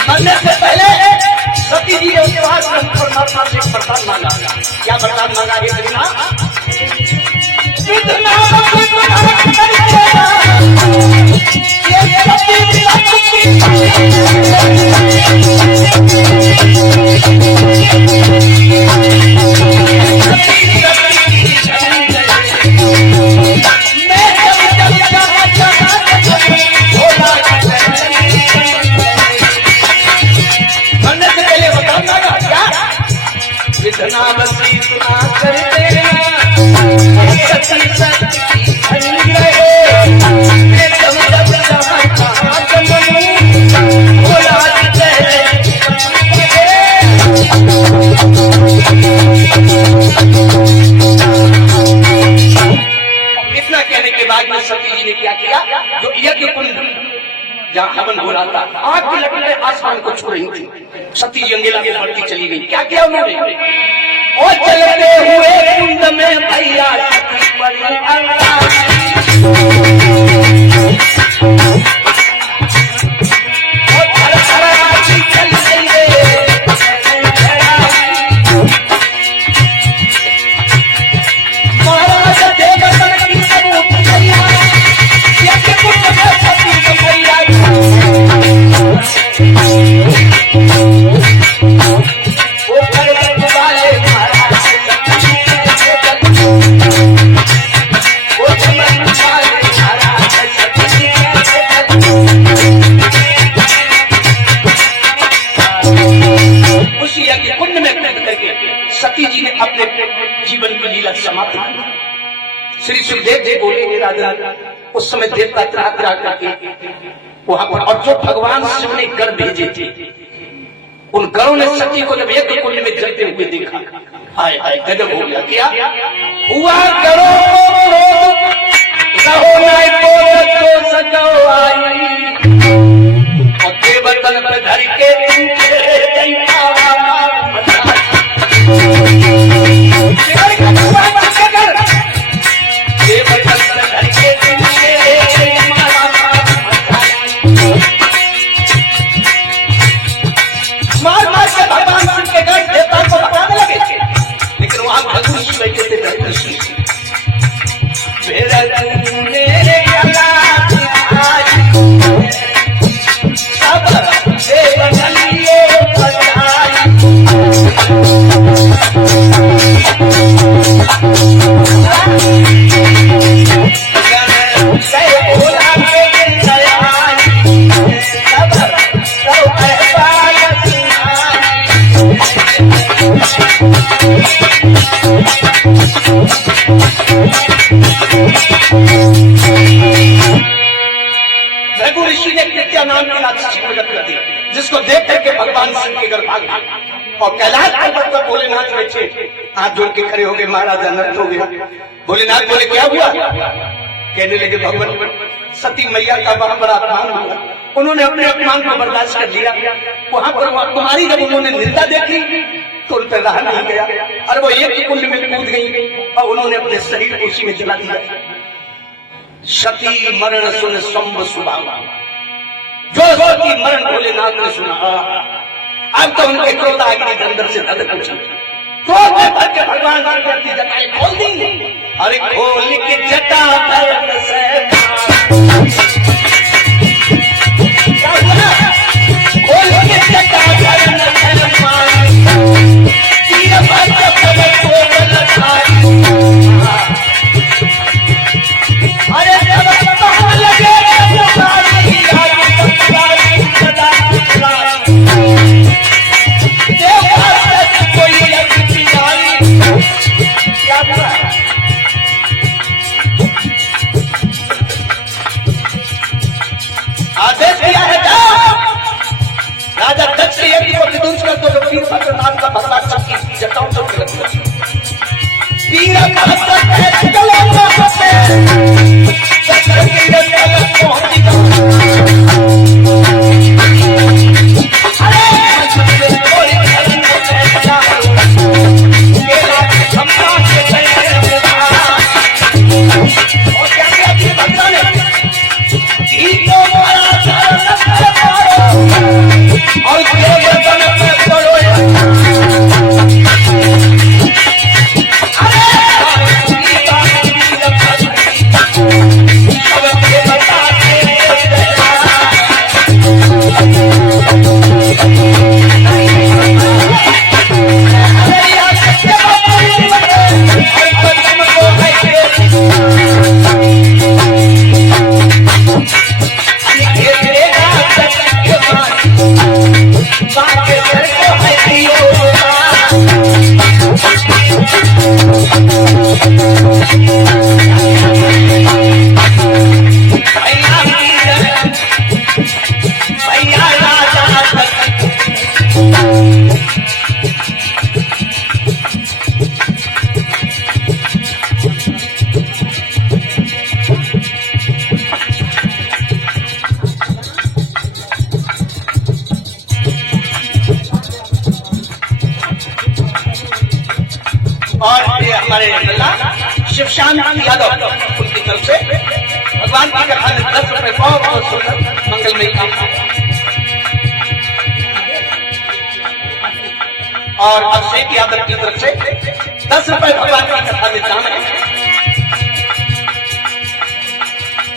मरने से पहले सती जी ने उसके बाद परमात्मा से वरदान मांगा। क्या वरदान मांगा है करीना? मैं बाद में सती जी ने क्या किया, जो यज्ञ कुंड जहाँ हवन हो रहा था, आग की लपटें आसमान को छू रही थी, सती जी अंगेला में बढ़ती चली गई। क्या किया उन्होंने, और चलते हुए कुंड में भैया सती पड़ी सती जी ने अपने जीवन की लीला समाप्त की। श्री सुखदेव जी बोले, हे राजा, उस समय देवता त्राह त्राह करके वहां पर, और जो भगवान शिव ने गण भेजे थे, उन गणों ने सती को जब यज्ञ कुंड में जलते हुए देखा, हाय हाय गजब हो गया। क्या हुआ, गणों और देवतन पर धर के जिसको देख करके भगवान शिव के घर भाग गए और कैलाश पर्वत पर भोलेनाथ बैठे, हाथ जोड़ के खड़े हो गए, महाराज अनर्थ हो गया। भोलेनाथ बोले, क्या हुआ? कहने लगे, भगवान सती मैया का वहां बड़ा अपमान हुआ, उन्होंने अपने अपमान को बर्दाश्त कर लिया। वहां पर तुम्हारी जब उन्होंने निर्दा देखी तो उन पर रहा नहीं गया, और वो एक कुंड में कूद गई और उन्होंने अपने शरीर उसी में जला दिया। सती मरण सुन संभ सुभावा, जो सती मरण भोलेनाथ ने सुना, अब तो उनके क्रोध अग्नि अंदर से धधक उठी। क्रोध में भर के भगवान की जटाएं खोल दी, अरे खोल के जटा भरत से खोल के जटा भरत से शिव श्याम यादव उनकी तरफ से भगवान की कथा में 10 रुपए बहुत सुंदर मंगलमयी काम। और अभिषेक यादव की तरफ से 10 रुपए भगवान की कथा में दान है।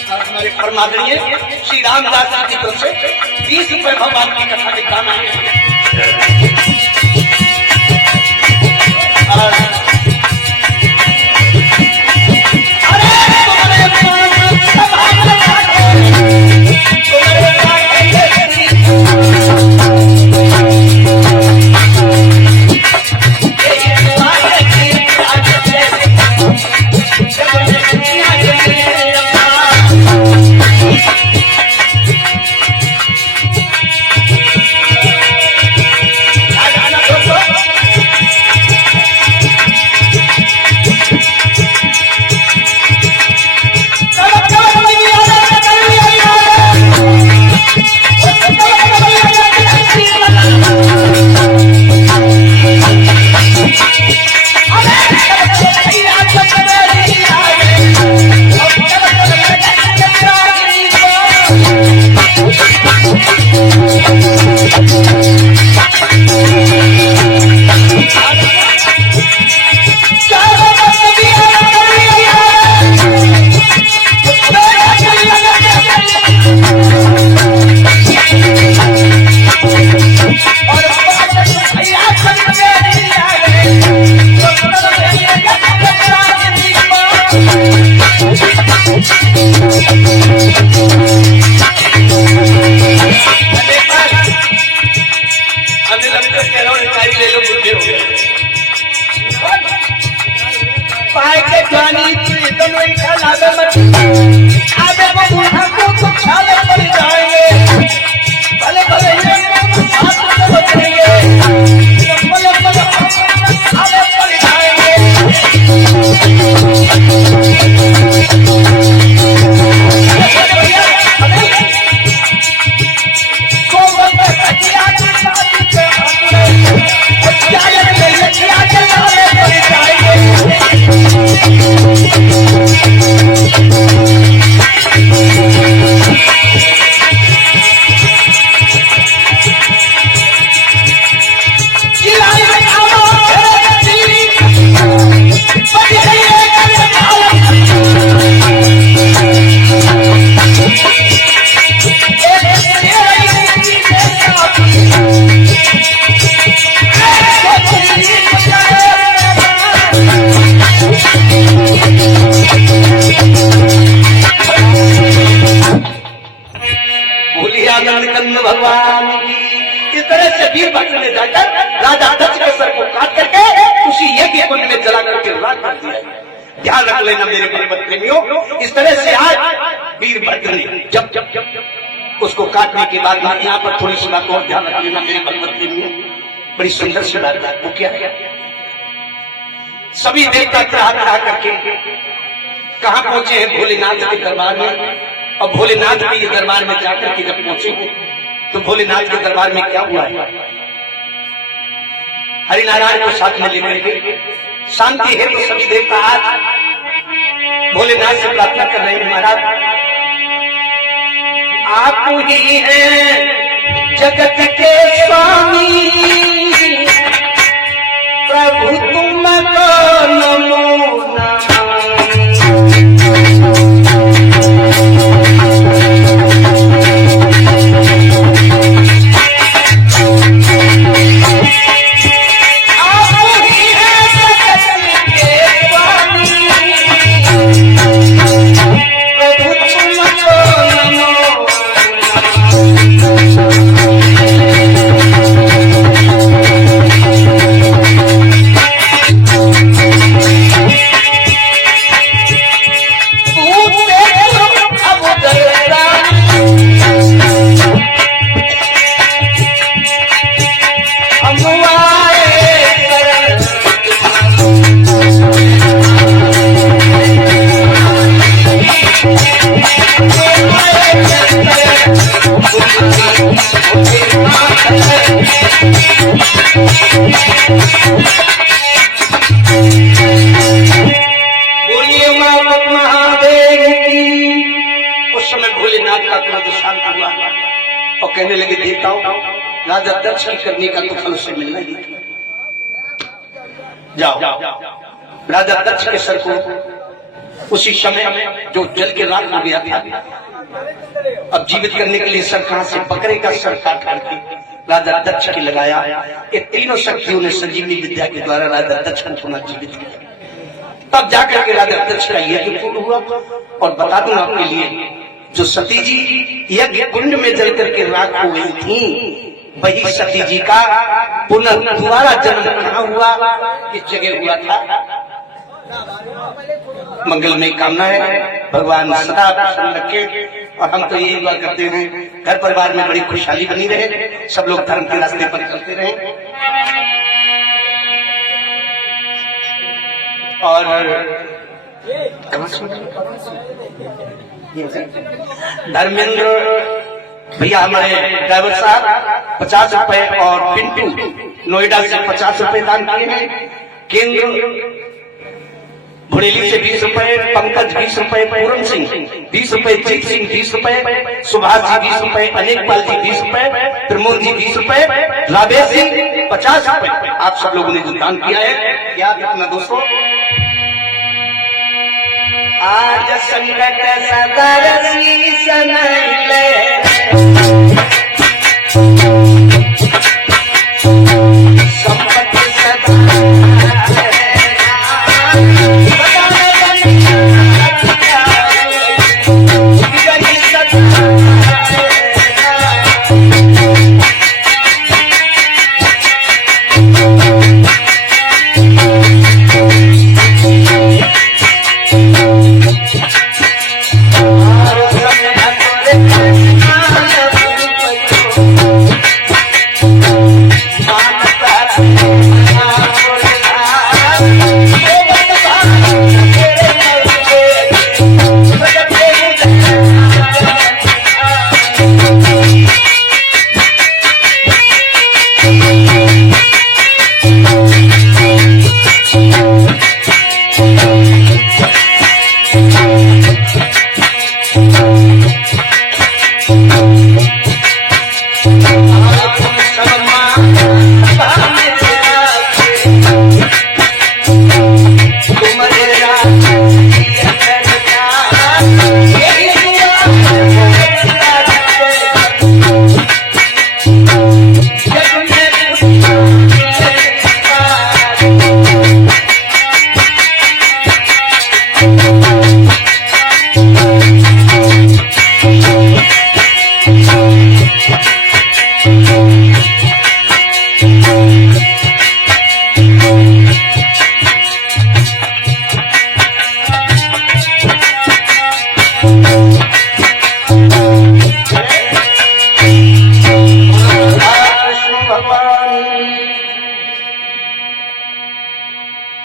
और हमारे परमादरणीय श्री रामदास जी की तरफ से 20 रुपए भगवान की कथा में दान है। भगवान इस तरह से वीरभद्र ने जाकर राजा दक्ष के सर को काट करके उसी यज्ञ कुंड में जला करके राख कर दिया। ध्यान रख लेना मेरे पर्वत प्रेमियों, इस तरह से आज वीरभद्र ने जब उसको काटने के बाद यहाँ पर थोड़ी सी बात और ध्यान रख लेना मेरे पर्वत प्रेमियों, बड़ी सुंदर सी बात है। वो क्या है, सभी देवता तरह करके कहाँ पहुंचे हैं भोलेनाथ के दरबार में। और भोलेनाथ के दरबार में जाकर के जब पहुंचे तो भोलेनाथ के दरबार में क्या हुआ है, हरिनारायण को साथ में लेकर के शांति है तो सभी देवता आज भोलेनाथ से प्रार्थना कर रहे हैं, महाराज आप ही हैं जगत के स्वामी, प्रभु तुमको नमो नमः। बोलिए महादेव की। उस समय भोलेनाथ का क्रोध शांत हुआ और कहने लगे देवताओं, राजा दक्ष की करने का तो फल से मिलना ही था। जाओ राजा दक्ष के सर को उसी समय जो जल के राख हो गया था, अब जीवित करने के लिए सर कहां से, बकरे का सर काट करके राजा दक्ष की लगाया। ये तीनों शक्तियों ने संजीवनी विद्या के द्वारा राजा दक्ष को पुनः जीवित किया। तब जाकर के राजा दक्ष का यज्ञ पूर्ण हुआ। और बता दूं आपके लिए, जो सती जी यज्ञ कुंड में जल करके राख हो गई थी, वही सती जी का पुनः दोबारा जन्म कहाँ हुआ, इस जगह हुआ था। मंगलमय कामना है, भगवान सदा प्रसन्न रखे। और हम तो यही दुआ करते हैं घर परिवार में बड़ी खुशहाली बनी रहे, सब लोग धर्म के रास्ते पर चलते रहे। और धर्मेंद्र भैया हमारे ड्राइवर साहब 50 रुपए और पिंटू नोएडा से 50 रुपए दान किए हैं। केंद्र भुड़ेली से 20 रुपए, पंकज 20 रुपए, पूरन सिंह 20 रुपए, जीत सिंह 20 रुपए, सुभाष जी 20 रुपए, अनेक पाल जी 20 रुपए, प्रमोद जी 20 रुपए, राबेश जी 50 रुपए। आप सब लोगों ने जो दान किया है, याद रखना दोस्तों। आज संकट सदर शीश नैले, संपत्ति सदा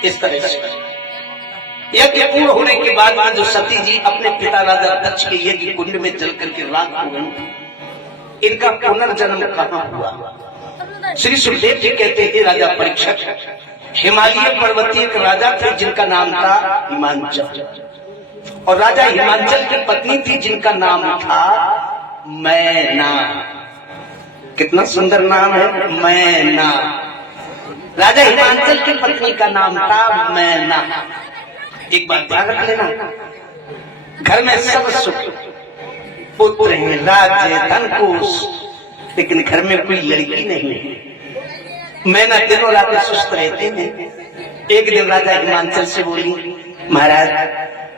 इस तरह से यज्ञ पूर्ण होने के बाद जो सती जी अपने पिता राजा दक्ष के यज्ञ कुंड में जल करके राख हो गई, इनका पुनर्जन्म कहाँ हुआ? श्री सुखदेव जी कहते हैं राजा परीक्षक हिमालय पर्वतीय एक राजा थे जिनका नाम था हिमांचल, और राजा हिमांचल की पत्नी थी जिनका नाम था मैना। कितना सुंदर नाम है, मैना। राजा हिमांचल की पत्नी का नाम था मैना। एक बात ध्यान रख लेना, घर में सब सुख, पुत्र हैं, राज्य, धन कोष, लेकिन घर में कोई लड़की नहीं है। मैना दिनों रात सुस्त रहते हैं। एक दिन राजा हिमांचल से बोली, महाराज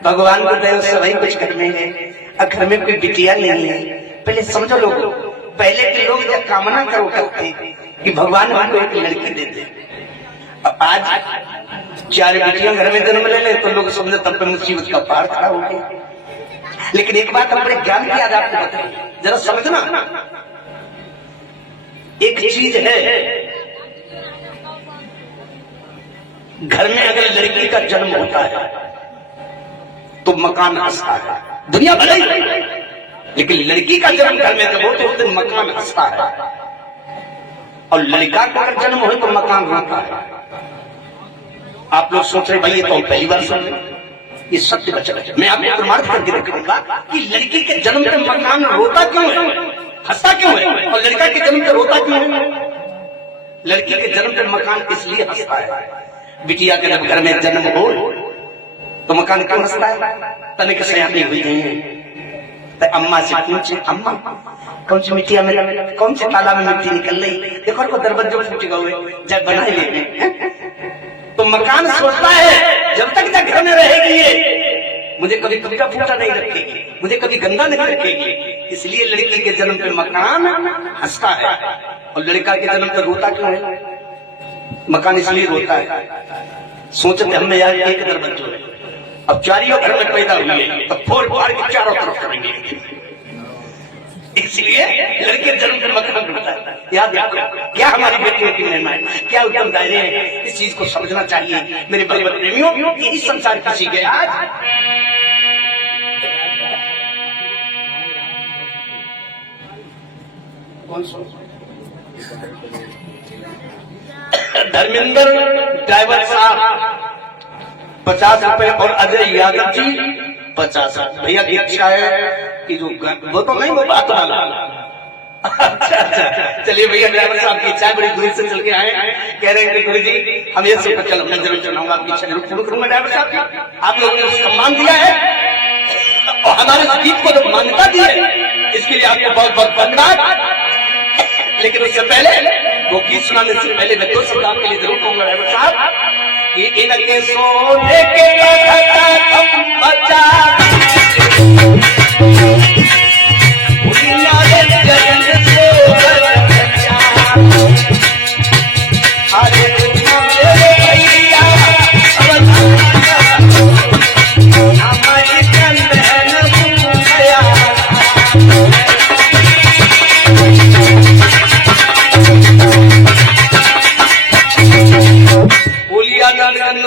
भगवान को दया सभी कुछ घर में है, और घर में कोई बिटिया नहीं है। पहले समझो लोग, पहले के लोग जब कामना करो करते कि भगवान हमको एक लड़की दे दे। अब आज 4 बेटियां घर में जन्म ले ले तो लोग समझे तब पे मुसीबत का पार खड़ा हो गया। लेकिन एक बात अपने ज्ञान की आज आपको बताएं, जरा समझना। एक चीज है, घर में अगर लड़की का जन्म होता है तो मकान हंसता है, दुनिया भलाई, लेकिन लड़की का जन्म घर में जब हो तो उस दिन मकान हंसता है, और लड़का का अगर जन्म हो तो मकान रोता है। आप लोग सोच रहे भाई ये तो हम पहली बार सुन रहे, ये सत्य वचन है। मैं आपको प्रमाण करके दिखाऊंगा कि लड़की के जन्म पे मकान रोता क्यों है, हंसता क्यों है, और लड़का के जन्म पे रोता क्यों है। लड़की के जन्म पे मकान इसलिए हंसता है, बिटिया के जब घर में जन्म हो तो मकान क्यों हंसता है। तनिक सयानी हुई गई है तो अम्मा से पूछे, अम्मा कौन सी मिट्टिया में, कौन से तालाब में मिट्टी निकल रही, देखो को दरवाजे फूट गए जब बनाए लेते। तो मकान सोचता है जब तक घर में रहेगी ये मुझे कभी कपड़ा फूटा नहीं रखेगी, मुझे कभी गंदा नहीं रखेगी। इसलिए लड़की के जन्म पे मकान हंसता है, और लड़का के जन्म पे रोता क्यों है। मकान इसलिए रोता है, सोचते हमने यार एक दरवाजा है, अब चारियों घर में पैदा हुई है तो फोड़ फाड़ के चारों तरफ करेंगे, इसलिए लड़के जन्म के मकान बनता है। याद रखो क्या हमारी बेटियों की महिमा है, क्या उत्तम दायरे हैं, इस चीज को समझना चाहिए मेरे बड़े बड़े प्रेमियों। यही संसार किसी के आज धर्मेंद्र ड्राइवर साहब 50 रुपए और अजय यादव जी 50। भैया की इच्छा है कि जो वो तो नहीं वो बात वाला। अच्छा चलिए भैया ड्राइवर साहब की इच्छा है, बड़ी दूर से चल के आए, कह रहे हैं कि गुरु जी हम ये सोच चलो मैं जरूर चलाऊंगा, आपकी इच्छा जरूर पूर्ण करूंगा। ड्राइवर साहब आप लोगों ने उसका मान दिया है और हमारे इस गीत को जो मान्यता दी है इसके लिए आपको बहुत बहुत धन्यवाद। लेकिन उससे पहले वो गीत सुनाने से पहले मैं दो शब्द आपके लिए जरूर कहूंगा ड्राइवर साहब कि इनके सोने के बचा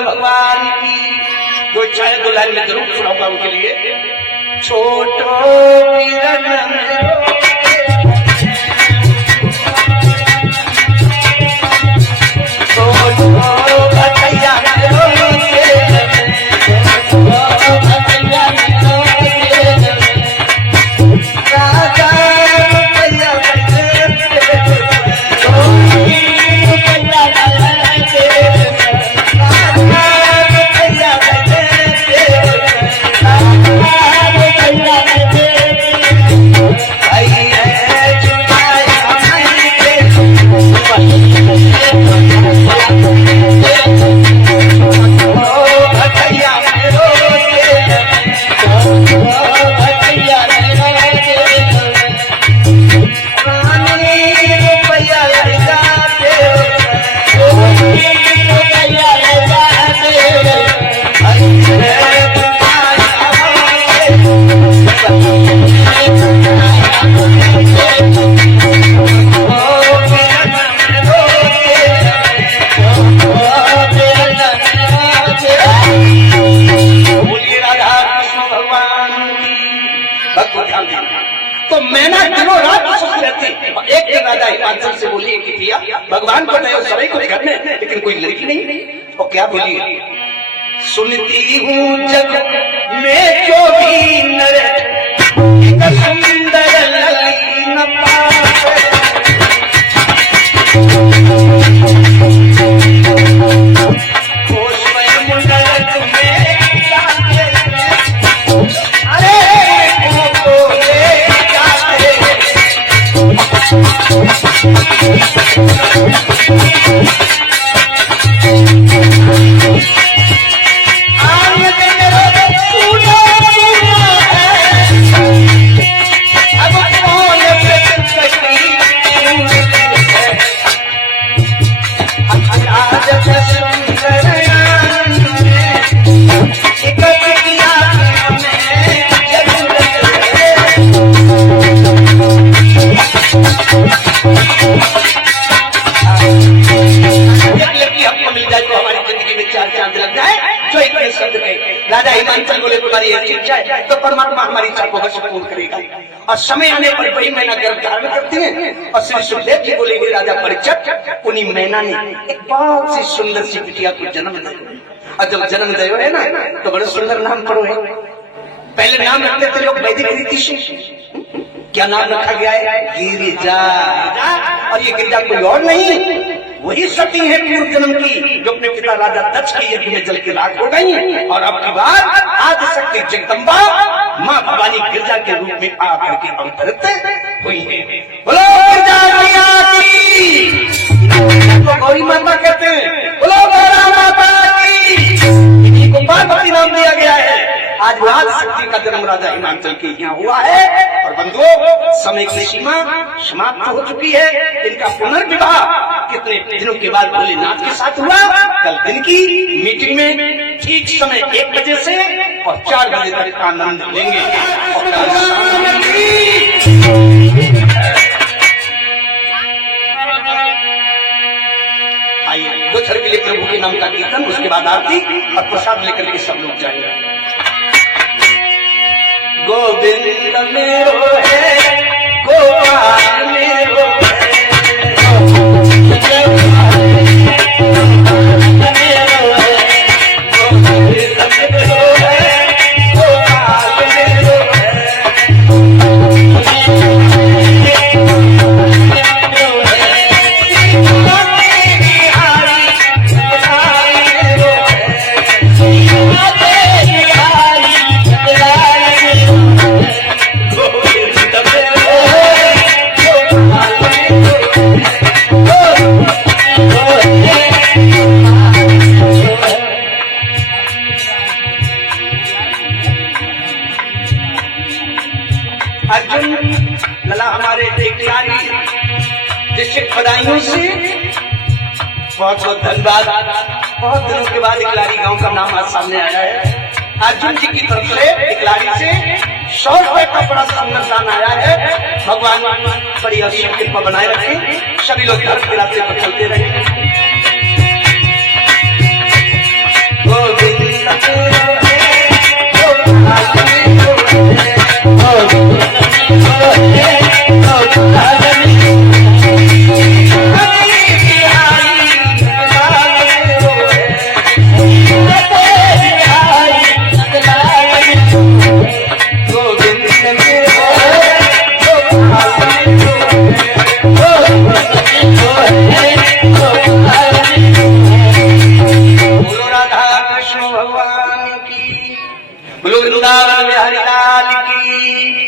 भगवान की दो चाहे दो लाइन में जरूर सुनाऊंगा उनके लिए। छोटो तो मैना दिनों रात सोच रहती। एक दिन राजा हिमाचल से बोली कि पिया भगवान को तो सभी कुछ करने लेकिन कोई लड़की नहीं। और क्या बोली, सुनती हूँ जग में जो भी नर एक सुंदर लली न पावे, होश में मुंडक में अरे राजा हिमाचल बोले तुम्हारी ऐसी इच्छा है तो परमात्मा हमारी इच्छा को अवश्य पूर्ण करेगा। और समय आने पर बड़ी मैना गर्भ धारण करती है और श्री सुखदेव जी बोले राजा परीक्षित, उन्हीं मैना ने एक बहुत सी सुंदर सी बिटिया को जन्म दिया। और जब जन्म दयो है ना तो बड़े सुंदर नाम पड़ो है। पहले नाम रखते थे लोग वैदिक रीति से, क्या नाम रखा गया है? गिरिजा। और ये गिरिजा कोई और नहीं, वही सती है पूर्व जन्म की, जो अपने पिता राजा दक्ष की यज्ञ में जल के राख हो गई और अब की बार आदि शक्ति जगदम्बा माँ भवानी गिरिजा के रूप में आकर के अवतरित हुई है। बोलो गिरिजा मैया की, तो गौरी माता कहते हैं। बोलो गौरा माता की, इन्हीं को पार्वती नाम दिया गया है। आज राज शक्ति का जन्म राजा हिमाचल के यहाँ हुआ है। और बंधुओं, समय की सीमा समाप्त हो चुकी है। इनका पुनर्विवाह कितने दिनों के बाद भोलेनाथ के साथ हुआ। कल दिन की मीटिंग में ठीक समय 1 बजे से और 4 बजे तक आनंद लेंगे। और कल शाम आइए 2 क्षण के लिए प्रभु के नाम का कीर्तन, उसके बाद आरती और प्रसाद लेकर के सब लोग जाएंगे। गोविंद मेरो है, गोपाल मेरो है, गोविंद मेरो है, गोपाल मेरो है, गोविंद मेरो है, गोपाल मेरो अर्जुन लला हमारे खिलाड़ी जिससे बधाइयों से बहुत बहुत धन्यवाद। बहुत दिनों के बाद खिलाड़ी गांव का नाम आज सामने आया है। अर्जुन जी की तरफ से खिलाड़ी से 100 रुपए का बड़ा सुंदर दान आया है। भगवान बड़ी असीम कृपा बनाए रखें, सभी लोग धर्म के रास्ते पर चलते रहे। बोलो वृंदावन में हरिलाल की।